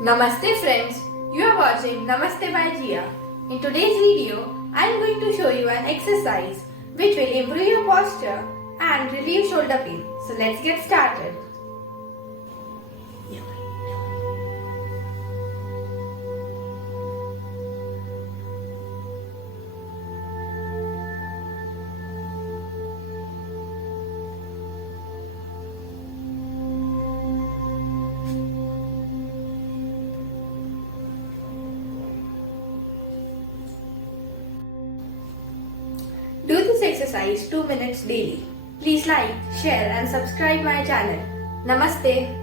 Namaste friends, you are watching Namaste by Jiya. In today's video, I am going to show you an exercise which will improve your posture and relieve shoulder pain. So let's get started. Do this exercise 2 minutes daily. Please like, share and subscribe my channel. Namaste.